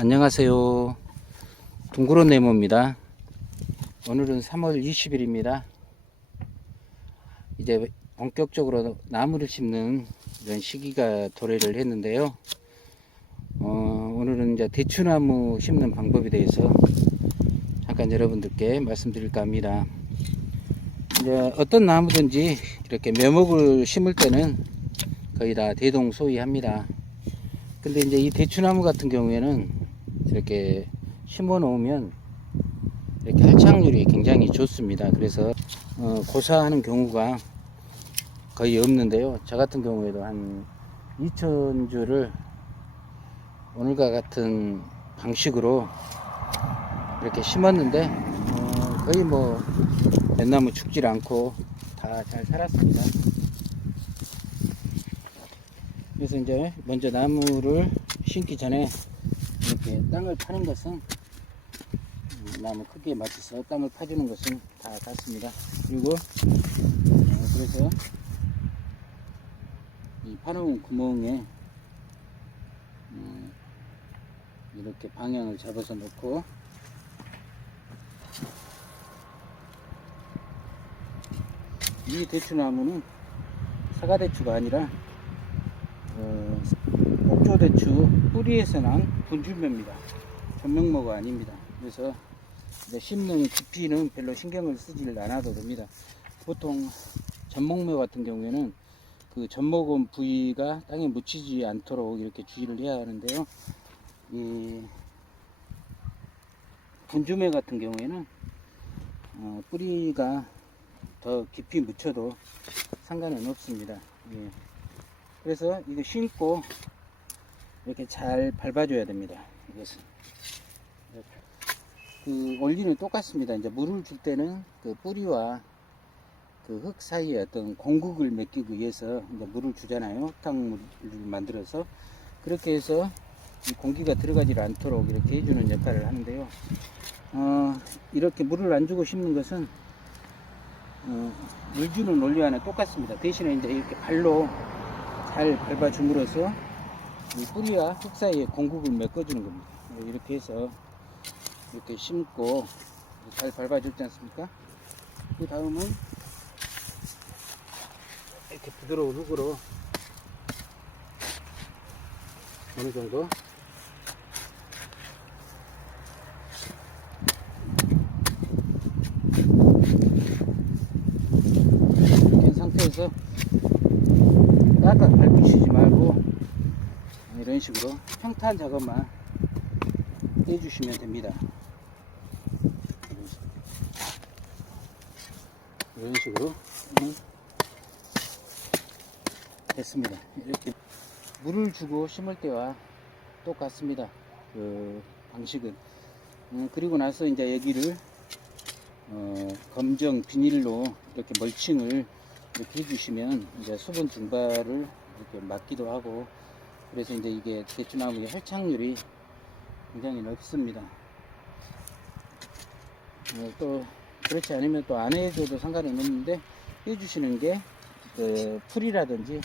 안녕하세요. 둥그런 네모입니다. 오늘은 3월 20일입니다. 이제 본격적으로 나무를 심는 이런 시기가 도래를 했는데요. 오늘은 이제 대추나무 심는 방법에 대해서 잠깐 여러분들께 말씀드릴까 합니다. 이제 어떤 나무든지 이렇게 묘목을 심을 때는 거의 다 대동소이합니다. 근데 이제 이 대추나무 같은 경우에는 이렇게 심어 놓으면 이렇게 활착률이 굉장히 좋습니다. 그래서 고사하는 경우가 거의 없는데요. 저 같은 경우에도 한 2000주를 오늘과 같은 방식으로 이렇게 심었는데 거의 뭐 뱃나무 죽질 않고 다 잘 살았습니다. 그래서 이제 먼저 나무를 심기 전에 이렇게 땅을 파는 것은 나무 크기에 맞춰서 땅을 파주는 것은 다 같습니다. 그리고 그래서 이 파놓은 구멍에 이렇게 방향을 잡아서 놓고 이 대추나무는 사과대추가 아니라 꼭조대추 뿌리에서 난 분주묘입니다. 전명모가 아닙니다. 그래서 심는 깊이는 별로 신경을 쓰지 않아도 됩니다. 보통 전목묘 같은 경우에는 그 전목은 부위가 땅에 묻히지 않도록 이렇게 주의를 해야 하는데요. 이 분주묘 같은 경우에는 뿌리가 더 깊이 묻혀도 상관은 없습니다. 예. 그래서 이거 심고 이렇게 잘 밟아줘야 됩니다. 이것은 그 원리는 똑같습니다. 이제 물을 줄 때는 그 뿌리와 그 흙 사이에 어떤 공극을 맺기 위해서 이제 물을 주잖아요. 흙탕물을 만들어서 그렇게 해서 이 공기가 들어가지 않도록 이렇게 해주는 역할을 하는데요. 이렇게 물을 안 주고 심는 것은 물 주는 원리와는 똑같습니다. 대신에 이제 이렇게 발로 잘 밟아줌으로써 이 뿌리와 흙 사이에 공극을 메꿔주는 겁니다. 이렇게 해서 이렇게 심고 잘 밟아주지 않습니까? 그 다음은 이렇게 부드러운 흙으로 어느 정도 이렇게 상태에서 딱딱 밟으시지 말고 이런 식으로 평탄 작업만 해주시면 됩니다. 이런 식으로 됐습니다. 이렇게 물을 주고 심을 때와 똑같습니다. 그 방식은. 그리고 나서 이제 여기를 검정 비닐로 이렇게 멀칭을 이렇게 해주시면 이제 수분 증발을 이렇게 막기도 하고, 그래서 이제 이게 대추나무의 활착률이 굉장히 높습니다. 또 그렇지 않으면 또 안 해줘도 상관은 없는데 해주시는 게 그 풀이라든지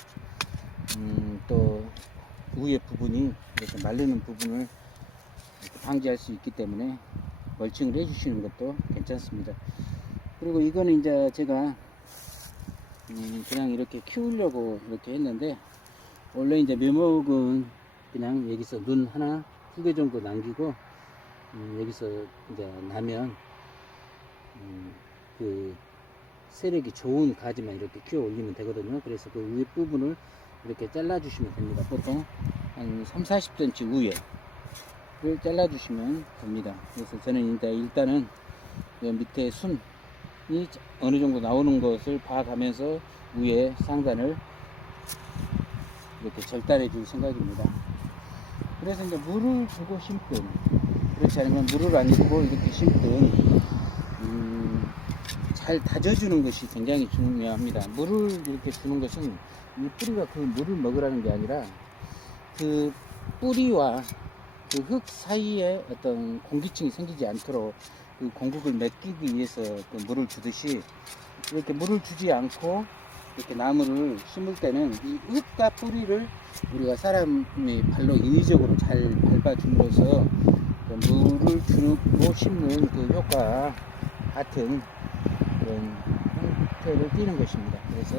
또 위에 부분이 이렇게 마르는 부분을 이렇게 방지할 수 있기 때문에 멀칭을 해주시는 것도 괜찮습니다. 그리고 이거는 이제 제가 그냥 이렇게 키우려고 이렇게 했는데, 원래 이제 묘목은 그냥 여기서 눈 하나 두 개 정도 남기고 여기서 이제 나면 그 세력이 좋은 가지만 이렇게 키워 올리면 되거든요. 그래서 그 위에 부분을 이렇게 잘라 주시면 됩니다. 보통 한 30-40cm 위에를 잘라 주시면 됩니다. 그래서 저는 일단은 그 밑에 순이 어느 정도 나오는 것을 봐가면서 위에 상단을 이렇게 절단해 줄 생각입니다. 그래서 이제 물을 주고 심든, 그렇지 않으면 물을 안 주고 이렇게 심든 잘 다져주는 것이 굉장히 중요합니다. 물을 이렇게 주는 것은 이 뿌리가 그 물을 먹으라는 게 아니라 그 뿌리와 그 흙 사이에 어떤 공기층이 생기지 않도록 그 공극을 메끼기 위해서 그 물을 주듯이 이렇게 물을 주지 않고 이렇게 나무를 심을 때는 이 흙과 뿌리를 우리가 사람이 발로 인위적으로 잘 밟아줌으로써 그 물을 주고 심는 그 효과 같은 그런 형태를 띠는 것입니다. 그래서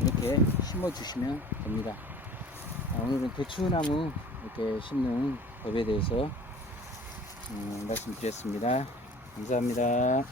이렇게 심어 주시면 됩니다. 오늘은 대추나무 이렇게 심는 법에 대해서 말씀드렸습니다. 감사합니다.